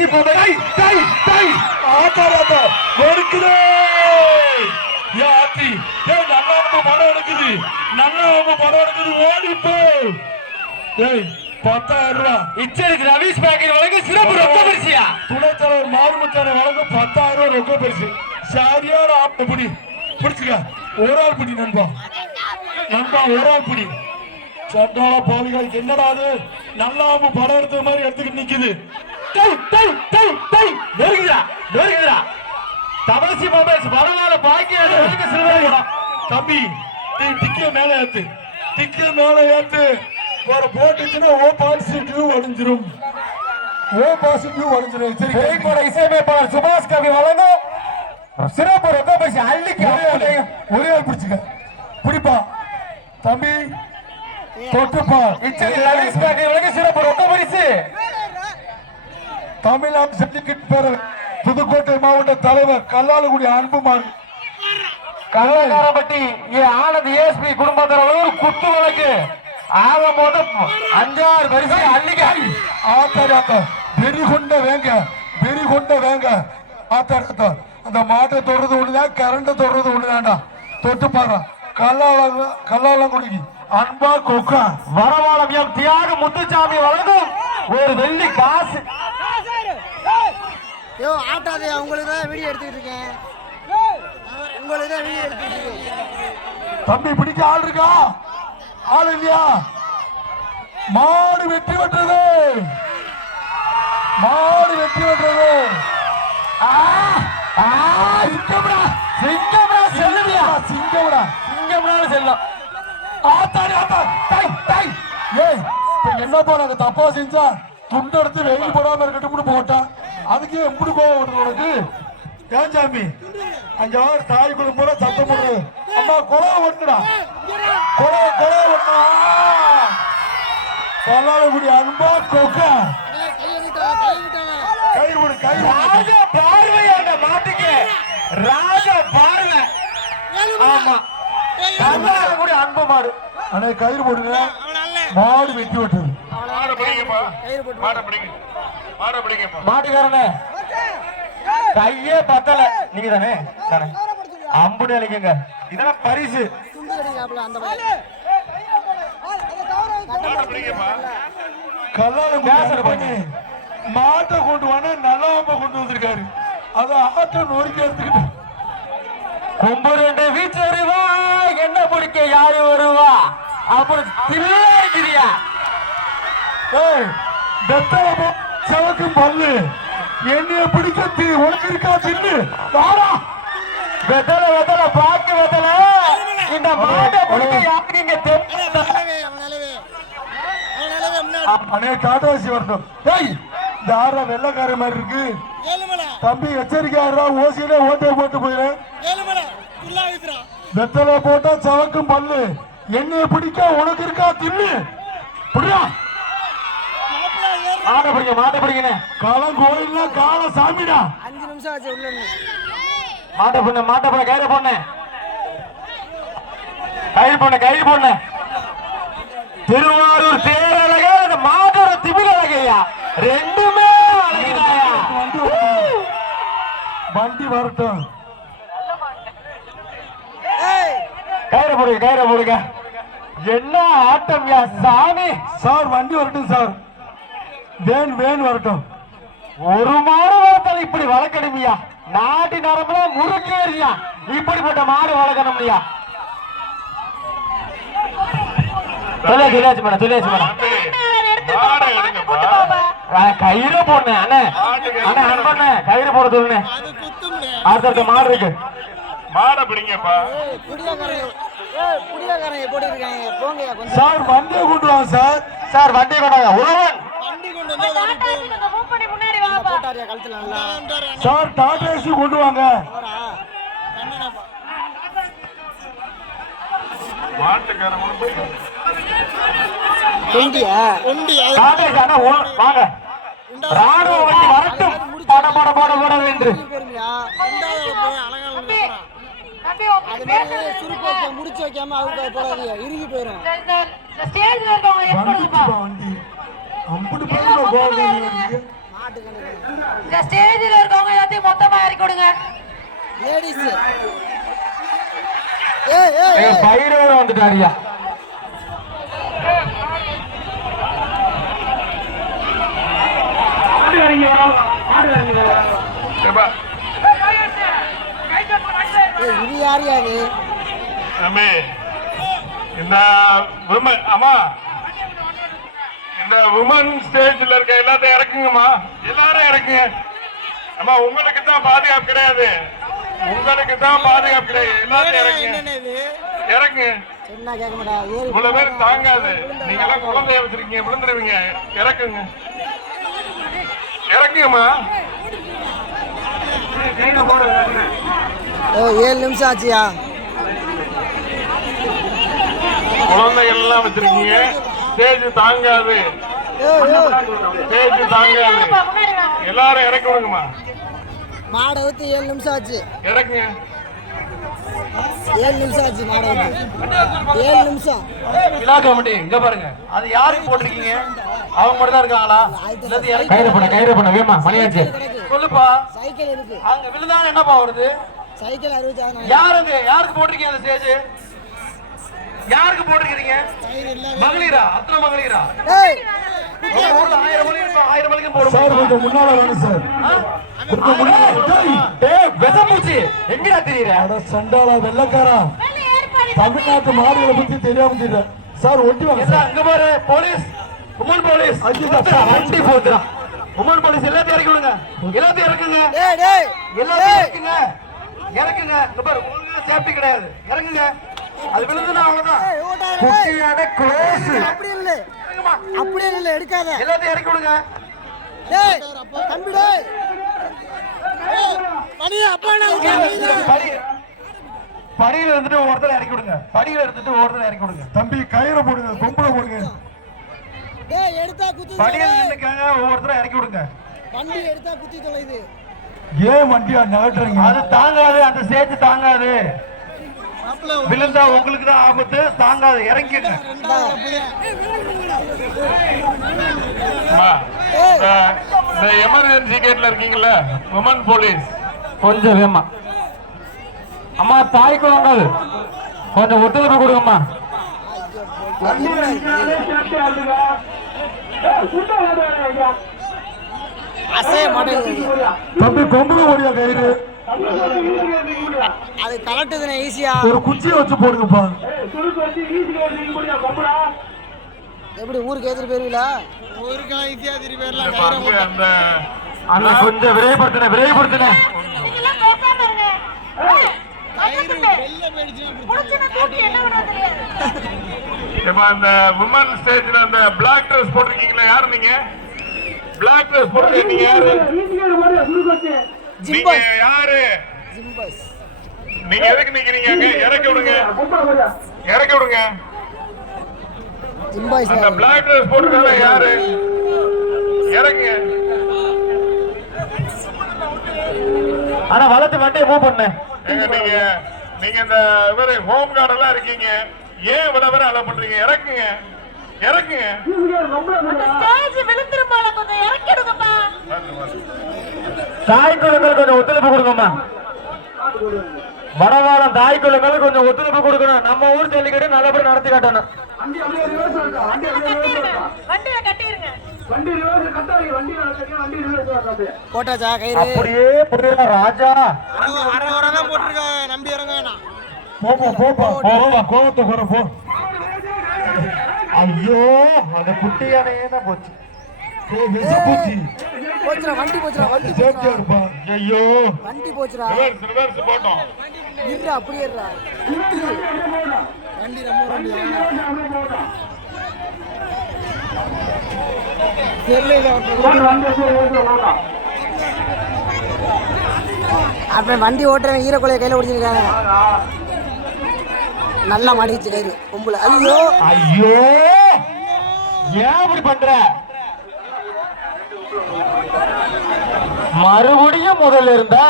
தவசி போதை tie tie ஆத்தாராத்த நொறுக்குதே ஏ ஆத்தி. ஏ நல்லா நம்ம படம் எடுக்குது. நல்லா நம்ம படம் எடுக்குது. ஓடிப்போ ஏய் பத்தாயிரம் ரூபாய் இச்சருக்கு ரவீஷ் பேக்கரி வழங்க சிறப்பு ரொக்க பரிசியா துணைத் தலைவர் மாறுமுத்தான வழங்கும் பத்தாயிரம் ரூபாய் ரொக்க பரிசு. சரியான ஆப்பு பிடி. பிடிச்சுக்க. ஒரு ஆள் பிடி நண்பா. நண்பா ஒரு ஆள் பிடி. சண்டாள பாலிகளுக்கு என்னடா அது? நல்லா படம் எடுத்த மாதிரி எடுத்துக்கிட்டு நிக்குது. டை டை டை டை நெருங்குதா நெருங்குதா தவசி மொபைல்ஸ் வரலாறு பாக்கிய நெருங்க தம்பி நீ டிக்கிய மேல ஏத்து. டிக்கிய மேல ஏத்து. ஒரு போட்டுச்சுன்னா ஓ பாசிட்டிவ் ஒடிஞ்சிரும் ஓ பாசிட்டிவ் ஒடிஞ்சிரும் சரி திரைப்பட இசையமைப்பாளர் சுபாஷ் கவி வழங்கும் சிறப்பு ரொக்க பரிசு அள்ளிக்கு ஒரே ஆளு. பிடிச்சுக்க. பிடிப்பா. தம்பி தொட்டுப்பா. வழங்க சிறப்பு ரொக்க பரிசு. தமிழ்நாடு சர்டிபிகேட் பெற புதுக்கோட்டை மாவட்ட தலைவர் கல்லாலகுடி அன்புமான் கள்ளக்காரப்பட்டி ஏ ஆனந்த் ஏஎஸ்பி குடும்பத்தினர் குத்து வழக்கு. ஆக மொத்தம் அஞ்சாறு வரிசை அள்ளிக்காய் ஆத்தாடாத்த வெறி கொண்ட வேங்க வெறி கொண்ட வேங்க. ஆத்தாடாத்த அந்த மாட்டை தொடுறது ஒண்ணுதான் கரண்ட தொடுறது ஒண்ணுதான்டா தொட்டு பாரு கல்லால கல்லாலங்குடிக்கு அன்பா கொக்கா வரவாளம் எம் தியாக முத்துச்சாமி வழங்கும் ஒரு வெள்ளி காசு. யோ ஆட்டாதே உங்களுக்கு தான் வீடியோ எடுத்துக்கிட்டு இருக்கேன். உங்களுக்கு தான் வீடியோ எடுத்துக்கிட்டு இருக்கேன். தம்பி பிடிக்க ஆள் இருக்கா? ஆள் இல்லையா? மாடு வெற்றி பெற்றது. மாடு வெற்றி பெற்றது. சிங்கம்டா, சிங்கம்டா, செல்லுவியா? சிங்கம்டா சிங்கம்னாலும் செல்லும். ஆத்தாடி ஆத்தா டை டை. ஏய் என்ன போறாங்க தப்பா செஞ்சா துண்டு எடுத்து வெயில் போடாம இருக்கட்டும்னு போட்டான் அதுக்கு எப்படி கோவம் வருது உனக்கு. ஏன் சாமி? அங்க தாய் குழம்பு பூரா சத்தம் போடுறது. அம்மா கொலை ஒட்டுடா கொலை கொலை ஒட்டுடா பல்லாளகுடி அன்பா கொக்கா. கயிறு விடு கயிறு ராஜ பார்வை அந்த மாட்டுக்கு. ராஜ பார்வை. ஆமா. கூட அன்பு மாடு. அண்ணே கயிறு போடுங்க. மாடு வெட்டி மாட்டுக்காரனே. கையே பத்தல. நீங்க தானே. தானே அம்புடி அழிக்குங்க. இதெல்லாம் பரிசு. பண்ணி. மாட்டை கொண்டு வானே நல்லாம கொண்டு வந்திருக்காரு. அதை ஆட்டை நொறுக்கி எடுத்துக்கிட்டு. கொம்பு ரெண்டு வீச்சு வருவா. என்ன பிடிக்க? யாரு வருவா? அப்புறம் இருக்கிறியா ஏய் வெத்தல போ- சிவக்கு பல்லு. என்னைய பிடிக்க தி- உனக்கு இருக்கா தின்னு வாடா. வெத்தல வெத்தல பாக்கு வெத்தல. இந்த மாட்டை பிடிக்க யாரு நீங்க தெரியல நிலவே அவன் நிலவே. அவன் நிலவே முன்னாடி. அண்ணே காட்டாசி வரட்டும். ஏய் இந்த ஆறா வெள்ளக்கார மாதிரி இருக்கு. தம்பி எச்சரிக்கையாரா ஓசியிலே ஓட்டை போட்டு போயிரு. வெத்தலை போட்டா சவக்கும் பல்லு. என்னைய பிடிக்க உனக்கு இருக்கா தின்னு புரியா மாட்டை பிடிங்க மாட்டை பிடிங்கண்ணே காலம் கோயில்னா கால சாமிடா. அஞ்சு நிமிஷம் ஆச்சு உள்ள. மாட்டை பொண்ணு மாட்டை பொண்ணு கயிறு பொண்ணு கயிறு பொண்ணு கயிறு பொண்ணு திருவாரூர் தேரழகா இந்த மாட்டோட திமிழ் அழகையா ரெண்டுமே அழகுதாயா வண்டி வரட்டும். வண்டி வரட்டும். ஏய்! கயிறு போடுங்க கயிறு போடுங்க. என்ன ஆட்டம் யா சாமி? சார் வண்டி வரட்டும் சார். வேன் வேன் வரட்டும். ஒரு மாடு வளர்த்தாலும் இப்படி வளர்க்கணுமியா நாட்டி நரம்புல முறுக்கேறியா இப்படிப்பட்ட மாடு வளர்க்கணும்யா துளையாச்சு மேடம் துளையாச்சு மேடம். கயிறு போடணும் அண்ணே. அண்ணே அன்பண்ணே கயிறு போட குத்தும்னே அடுத்தடுத்த மாடு இருக்கு. மாடை பிடிங்கப்பா. சார் வண்டியை கொண்டு வாங்க சார். சார் வண்டி கொண்டாங்க. உழவன். சார் டாடா ஏசி கொண்டு வாங்க. வாங்க. ராணுவ வண்டி வரட்டும். பட பட பட பட என்று. முடிச்சு வைக்காம அவங்க போடாதீங்க. இறுகி போயிடும் ஸ்டேஜ்ல இருக்கவங்க வந்துச்சுப்பா வண்டி அம்புட்டு பண்ண போகுது மாட்டு கணக்கு இந்த ஸ்டேஜில் இருக்கவங்க எல்லாத்தையும் மொத்தமா இறக்கி விடுங்க லேடிஸ் ஏய் ஏய் பைரவர் வந்துட்டாரியா இது யார் யாரு தம்பி இந்த விமன் அம்மா இந்த உமன் ஸ்டேஜ்ல இருக்க எல்லாத்தையும் இறக்குங்கம்மா. எல்லாரும் இறக்குங்க. அம்மா உங்களுக்கு தான் பாதுகாப்பு கிடையாது. உங்களுக்கு தான் பாதுகாப்பு ஏறி இவ்வளவு பேர் தாங்காது. நீங்க எல்லாம் குழந்தைய வச்சிருக்கீங்க விழுந்துருவீங்க. இறக்குங்க. இறக்குங்கம்மா ஓ ஏழு நிமிஷம் ஆச்சியா? குழந்தைகள் எல்லாம் வச்சிருக்கீங்க. ஸ்டேஜ் தாங்காது. ஸ்டேஜ் தாங்காது. எல்லாரும் இறக்கி விடுங்கம்மா. மாடை ஊற்றி ஏழு நிமிஷம் ஆச்சு. ஏழு நிமிஷம் ஆச்சு மாடை ஊற்றி ஏழு நிமிஷம். விழா கமிட்டி இங்க பாருங்க. அது யாருக்கு போட்டிருக்கீங்க? அவங்க மட்டும் தான் இருக்காங்களா? கயிறு பண்ண கயிறு பண்ண வேமா மணியாச்சு. சொல்லுப்பா. சைக்கிள் இருக்கு. அங்க விழுந்தானே என்னப்பா வருது? சைக்கிள் அறுபத்தி ஆறு யாருங்க யாருக்கு? போட்டிருக்கீங்க அந்த ஸ்டேஜ் யாருக்கு போட்டிருக்கீங்க மகளிரா? அத்தனை மகளிரா? சார் கொஞ்சம் முன்னால வேணும் சார். எங்கடா தெரியுற? அட சண்டாளா வெள்ளக்காரா. தமிழ்நாட்டு மாடுகளை பத்தி தெரியாம தெரியல சார் ஒட்டி வாங்க சார். அங்க பாரு போலீஸ். Woman police. வண்டி போத்துறா உமன் போலீஸ் எல்லாத்தையும் இறக்கி விடுங்க. எல்லாத்தையும் இறக்குங்க. டேய் டேய். எல்லாத்தையும் டேய். இறக்குங்க. இறக்குங்க. இங்க பாரு உங்களுக்கு சேஃப்டி கிடையாது. இறங்குங்க. அது விழுந்துனா அவ்வளவுதான். குட்டியான க்ளோஸ் அப்படி இல்ல. அப்படி இல்ல எடுக்காத. எல்லாத்தையும் இறக்கி விடுங்க. டேய் தம்பி டேய். ஏய், மணி அப்பா நான் படி படியில இருந்துட்டு ஒருத்தர் இறக்கி விடுங்க. படியில இருந்துட்டு ஒருத்தர் இறக்கி விடுங்க. தம்பி கயிறு போடுங்க கொம்புல போடுங்க. டேய் எடுத்தா குத்தி படியில. நின்னுக்காங்க ஒவ்வொருத்தரும் இறக்கி விடுங்க. வண்டி எடுத்தா குத்தி தொலைது ஏன் வண்டியா நகட்டுறீங்க? அது தாங்காது அந்த ஸ்டேஜ் தாங்காது. விழுந்தா உங்களுக்கு தான் ஆபத்து தாங்காது. ஏய் இந்த- எமர்ஜென்சி கேட்ல இருக்கீங்கல்ல உமன் போலீஸ் கொஞ்சம் வேமா அம்மா தாய் குழந்தைகள் கொஞ்சம் ஒத்துழைப்பு கொடுங்கம்மா. தம்பி கொம்புல ஓடியா கயிறு? அது கலட்டுதுனே ஈஸியா ஒரு குச்சியை வச்சு போடுங்கப்பா. எப்படி ஊருக்கு ஏத்துட்டு போயிருவீங்களா ஊருக்கெல்லாம் ஈஸியா அந்த அந்த கொஞ்சம் விரைவுபடுத்தின விரைவுபடுத்தின அந்த உமன் ஸ்டேஜ்ல அந்த பிளாக் ட்ரெஸ் போட்டிருக்கீங்களா? யாரு நீங்க? பிளாக் ட்ரெஸ் போட்டிருக்கீங்க. யாரு நீங்க யாரு? ஜிம்பஸ் நீங்க எதுக்கு நிக்கிறீங்க? அங்க இறக்கி விடுங்க. இறக்கி விடுங்க. ஜிம்பஸ் அந்த பிளாக் ட்ரெஸ் போட்டிருக்காங்க யாரு? இறங்குங்க. ஆனா வளர்த்து வண்டியை மூவ் பண்ணு. நீங்க நீங்க இந்த இவரு ஹோம் கார்டு எல்லாம் இருக்கீங்க. ஏன் இவ்வளவு பேர் அலோ பண்றீங்க? இறக்குங்க இறக்குங்க ஸ்டேஜ் விழுந்துருமால கொஞ்சம் இறக்கிடுங்கப்பா. தாய் குழந்தைகள் கொஞ்சம் ஒத்துழைப்பு கொடுங்கம்மா. வடவாளம் தாய் குழந்தைகள் கொஞ்சம் ஒத்துழைப்பு கொடுக்கணும். நம்ம ஊர் ஜல்லிக்கட்டு நல்லபடியா நடத்தி காட்டணும். போட்டாச்சா கயிறு? அப்படியே புரியல ராஜா. அரை நம்பி இறங்க வேணாம் போப்பா போப்பா போப்பா கோவத்தை குறை போ. ஐயோ அந்த குட்டியானே பூச்சி. போச்சுடா வண்டி போச்சுடா வண்டி போச்சுடா. ஐயோ! வண்டி போச்சுடா. ரிவர்ஸ் ரிவர்ஸ் போட்டோம் இருடா அப்படியே இருடா. வண்டி ரொம்ப வண்டி? அப்புறம் வண்டி ஓட்டுறவன் ஈரக்குலைய கையில ஓடிச்சிருக்காங்க நல்லா மாட்டிச்சு கயிறு கொம்புல. ஐயோ! ஐயோ! ஏன் இப்படி பண்ற? மறுபடியும் முதல்ல இருந்தா?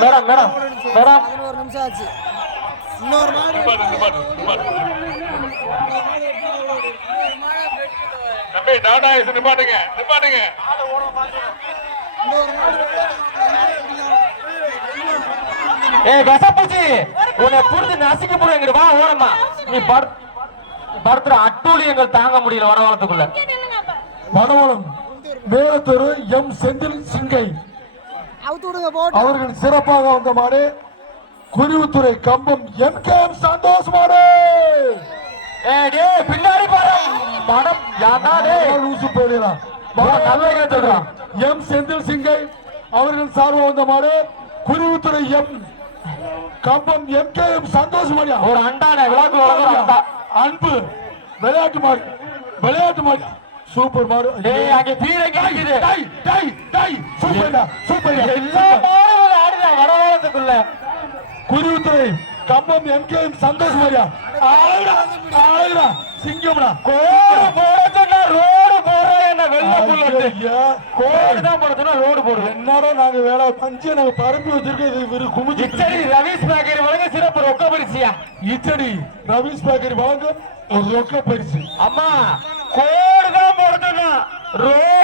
Madam madam madam. பதினோரு நிமிஷம் ஆச்சு. இன்னொரு. தம்பி டாடா ஏசி நிப்பாட்டுங்க நிப்பாட்டுங்க. ஏய் கசப்பூச்சி உன்னை புரிஞ்சு நசுக்கி போடுங்க வா ஓரமா. நீ படு படுத்துற அட்டூழி எங்கள் தாங்க முடியல அப்ப. மனவளம் மேலத்தொரு எம் செந்தில் சிங்கை. அவர்கள் சிறப்பாக வந்த மாடு. Guruvithurai Kambam M K M Santhosh மாடு. பின்னாடி பாரு. மடம் யாடா டேய் லூசு போயிடலாம் நல்ல கேட்டுடா. எம் செந்தில் சிங்கை அவர்கள் சார்பா வந்த மாடு. Guruvithurai M Kambam M K M Santhosh மாடியா ஒரு அண்டானே விளக்கு வழங்குற அண்டா அன்பு விளையாட்டு மாடு. விளையாட்டு மாடு. சூப்பர் மாடு டேய் அங்க தீர கேக்குது டை டை டை சூப்பர்டா சூப்பர் எல்லா மாடுகளும் ஆடுதா வரவாளத்துக்குள்ள Kuruvithurai Cumbum M K M Santhosh ஆளுடா சிங்கம்டா கோடு போட சொன்னா ரோடு போற என்ன வெள்ள புல்லட்டு ஐயா, கோடு தான் போட சொன்னா ரோடு போடுது என்னடா நாங்க வேலை பஞ்சு நாங்க பரப்பி வச்சிருக்கோம் இது இவரு குமிச்சு சரி ரவீஷ் பேக்கரி வழங்க சிறப்பு ரொக்க பரிசியா இச்சடி ரவீஷ் பேக்கரி வழங்கும் ஒரு ரொக்க பரிசு அம்மா கோடு தான் போட சொன்னா ரோடு